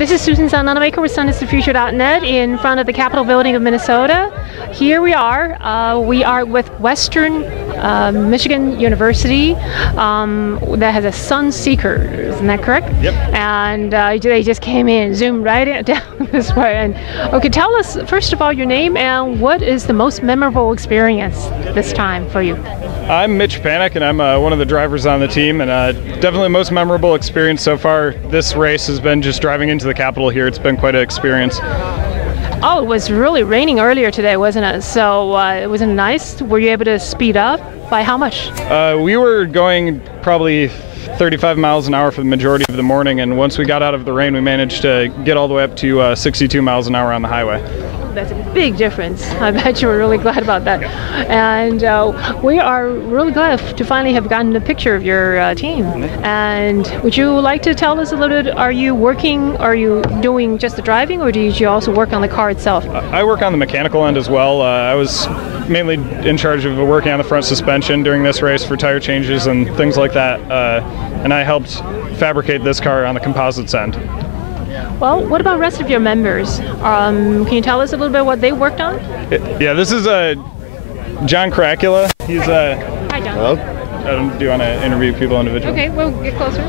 This is Susan Sun Nunamaker with sunisthefuture.net in front of the Capitol building of Minnesota. Here we are with Western Michigan University that has a Sunseeker, isn't that correct? Yep. And they just came in, zoomed right in, down this way. And okay, tell us first of all your name and what is the most memorable experience this time for you? I'm Mitch Panic, and I'm one of the drivers on the team, and definitely the most memorable experience so far this race has been just driving into the Capitol here. It's been quite an experience. Oh, it was really raining earlier today, wasn't it? So it wasn't nice. Were you able to speed up? By how much? We were going probably 35 miles an hour for the majority of the morning, and once we got out of the rain, we managed to get all the way up to 62 miles an hour on the highway. That's a big difference. I bet you were really glad about that. And we are really glad to finally have gotten a picture of your team. And would you like to tell us a little bit, are you doing just the driving, or do you also work on the car itself? I work on the mechanical end as well. I was mainly in charge of working on the front suspension during this race for tire changes and things like that. And I helped fabricate this car on the composites end. Well, what about the rest of your members? Can you tell us a little bit what they worked on? Yeah, this is John Cracula. He's Hi, John. Hello. Do you want to interview people individually? Okay, we'll get closer.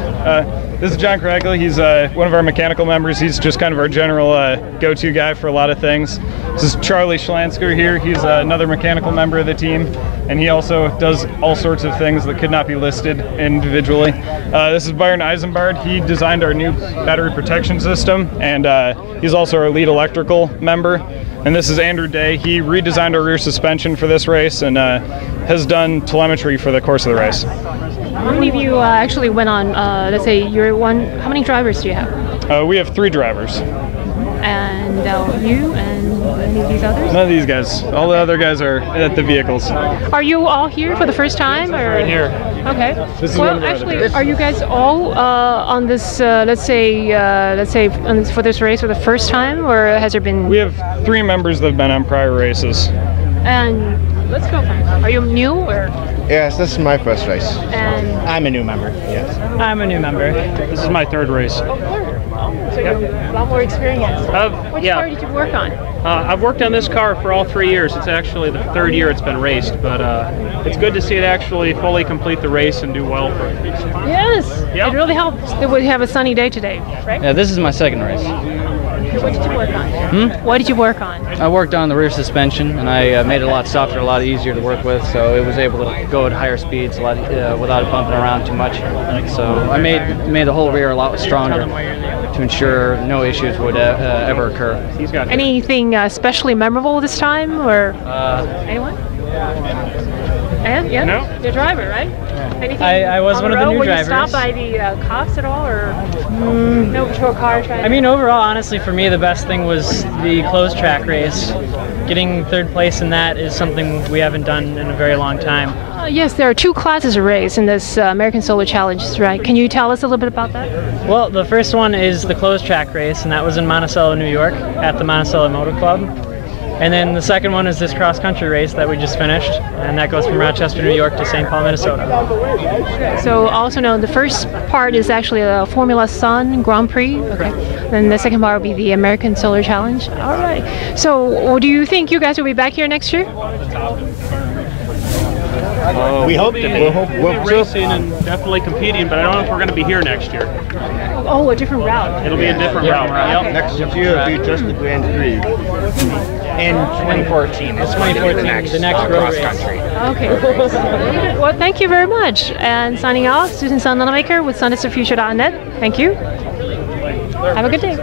This is John Cracula. He's one of our mechanical members. He's just kind of our general go-to guy for a lot of things. This is Charlie Schlansker here. He's another mechanical member of the team, and he also does all sorts of things that could not be listed individually. This is Byron Eisenbard. He designed our new battery protection system, and he's also our lead electrical member. And this is Andrew Day. He redesigned our rear suspension for this race and has done telemetry for the course of the race. How many of you actually went on, let's say you're one, how many drivers do you have? We have 3 drivers. And you and any of these others? None of these guys. All the other guys are at the vehicles. Are you all here for the first time? Or? Right here. Okay. This is well, actually, are you guys all on this, let's say for this race for the first time, or has there been? We have 3 members that have been on prior races. And let's go first. Are you new or? Yes, this is my first race. And I'm a new member, yes. I'm a new member. This is my 3rd race. so you have a lot more experience. Which car did you work on? I've worked on this car for all 3 years. It's actually the 3rd year it's been raced, but it's good to see it actually fully complete the race and do well for it. Yes, Yep. it really helps that we have a sunny day today, right? Yeah, this is my 2nd race. What did you work on? What did you work on? I worked on the rear suspension, and I made it a lot softer, a lot easier to work with, so it was able to go at higher speeds a lot, without it bumping around too much. So I made the whole rear a lot stronger to ensure no issues would ever occur. Anything especially memorable this time, or anyone? Yeah? No. Your driver, right? Anything I was on one of the road? new Were drivers. you stopped by the cops at all, or no patrol car trying? I mean, overall, honestly, for me, the best thing was the closed track race. Getting 3rd place in that is something we haven't done in a very long time. Yes, there are 2 classes of race in this American Solar Challenge, right? Can you tell us a little bit about that? Well, the first one is the closed track race, and that was in Monticello, New York, at the Monticello Motor Club. And then the second one is this cross-country race that we just finished, and that goes from Rochester, New York to St. Paul, Minnesota. So also know the first part is actually a Formula Sun Grand Prix. Okay. Then the second part will be the American Solar Challenge. All right. So do you think you guys will be back here next year? We hope to be. We'll be racing and definitely competing, but I don't know if we're going to be here next year. Oh, a different route. It'll be a different route. Yep. Next year will be just the Grand Prix. In 2014. It's 2014, the next road race. Okay. Well, thank you very much. And signing off, Susan Sun Nunamaker with sunisthefuture.net. Thank you. Have a good day.